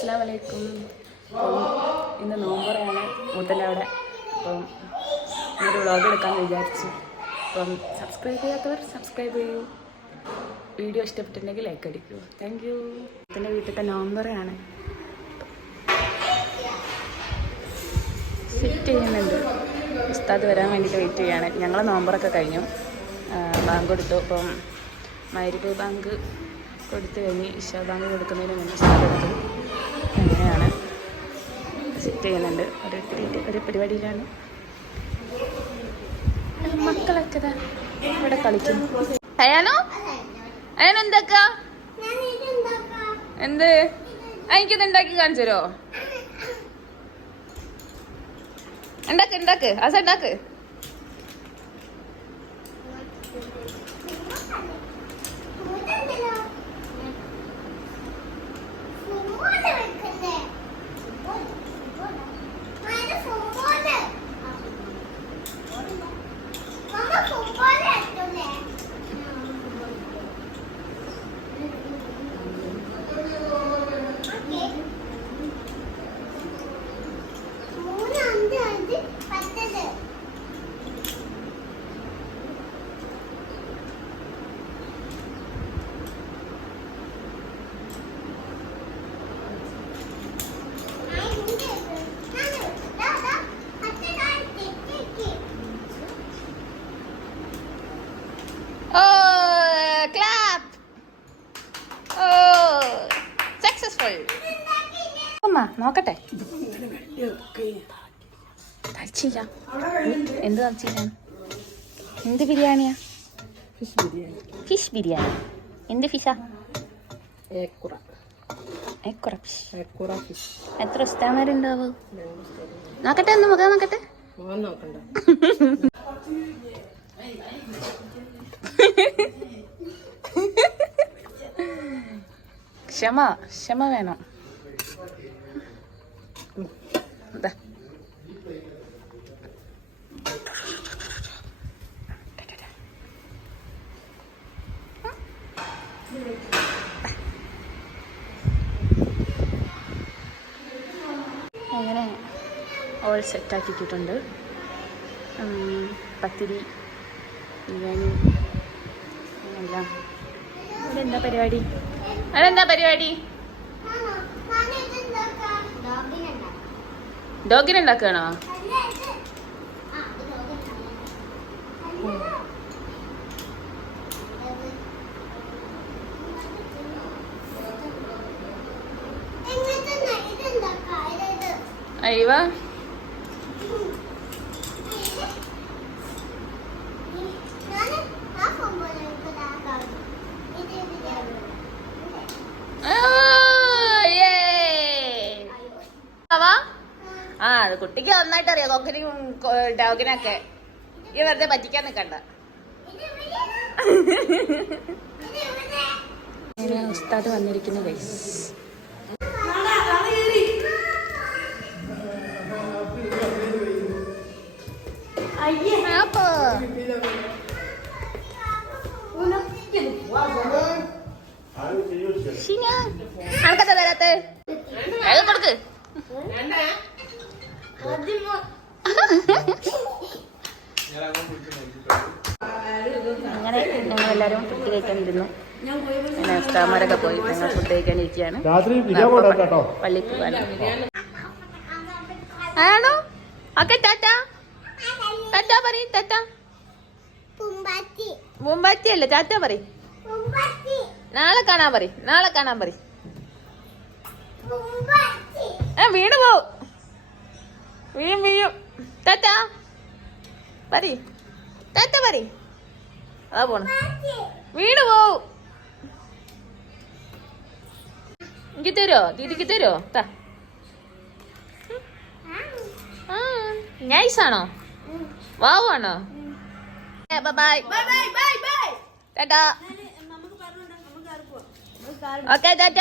അസ്സലാമു അലൈക്കും. ഇന്ന് നോമ്പറയാണ് മുട്ടൻ്റെ അവിടെ. അപ്പം ഒരു വ്ളോഗ് എടുക്കാമെന്ന് വിചാരിച്ചു. അപ്പം സബ്സ്ക്രൈബ് ചെയ്യാത്തവർ സബ്സ്ക്രൈബ് ചെയ്യൂ. വീഡിയോ ഇഷ്ടപ്പെട്ടിട്ടുണ്ടെങ്കിൽ ലൈക്ക് അടിക്കൂ. Thank you. മുട്ടൻ്റെ വീട്ടിലത്തെ നോമ്പറയാണ്. സെറ്റ് ചെയ്യുന്നുണ്ട്. ഉസ്താദ് വരാൻ വേണ്ടിയിട്ട് വെയിറ്റ് ചെയ്യാണ്. ഞങ്ങൾ നോമ്പറൊക്കെ കഴിഞ്ഞു. ബാങ്ക് കൊടുത്തു. അപ്പം മഗ്‌രിബ് ബാങ്ക് കൊടുത്തു കഴിഞ്ഞ് ഇശാ ബാങ്ക് കൊടുക്കുന്നതിന് മുന്നേ ഉസ്താദ് എടുത്തു. അങ്ങനെയാണ് സെറ്റ് ചെയ്യുന്നുണ്ട്. ഒരു പരിപാടിയിലാണ്. മക്കളൊക്കെ ഇവിടെ കളിക്കുന്നു. അയാനോ അയാനോ എന്താക്കാ എന്ത് എനിക്കത് ഉണ്ടാക്കി കാണിച്ചു തരോ? ഉണ്ടാക്ക് അസ ഉണ്ടാക്ക്. നോക്കട്ടെ തളിച്ചില്ല. എന്ത് തളിച്ചില്ല? എന്ത് ബിരിയാണിയാ? ഫിഷ് ബിരിയാണി. എന്ത് ഫിഷാ? ഫിഷ്. എത്ര ഉസ്താമാരുണ്ടാവും? നോക്കട്ടെ, ഒന്ന് മുഖം നോക്കട്ടെ. ക്ഷമ വേണം. അങ്ങനെ ഓൾ സെറ്റാക്കിയിട്ടുണ്ട്. പത്തിരി, ബിരിയാണി എല്ലാം. അതെന്താ പരിപാടി? ഡോഗിനുണ്ടാക്കുകയാണോ? അയ്യോ അത് കുട്ടിക്ക് നന്നായിട്ട് അറിയാം. കൊക്കിനും ഡോഗിനൊക്കെ ഈ വെറുതെ പറ്റിക്കാൻ നിൽക്കണ്ട. ഉസ്താദ് വന്നിരിക്കുന്നു ഗൈസ്. അനക്കത്തെ തരാത്ത കൊടുക്ക്. അങ്ങനെ ഞങ്ങളെല്ലാവരും ഫുഡ് കഴിക്കാനിരുന്നു. ഉസ്താദന്മാരൊക്കെ പോയി. ഞങ്ങൾ ഫുഡ് കഴിക്കാനിരിക്കുകയാണ്. പള്ളി പോകാനാണോ? ഓക്കെ, ടാറ്റാ പറയും. ടാറ്റ മുമ്പാറ്റി അല്ലേ, ടാറ്റ പറയും. നാളെ കാണാൻ പറയും. വീണ് പോവും. വീഴും. ടാറ്റ പറയും. അതാ പോണു. വീണ് പോവും. എനിക്ക് തരുമോ? ദീദിക്ക് തരുമോ? നൈസാണോ? വാവാണോ? ബൈ. ടാറ്റ. ഓക്കെ, ടാറ്റ.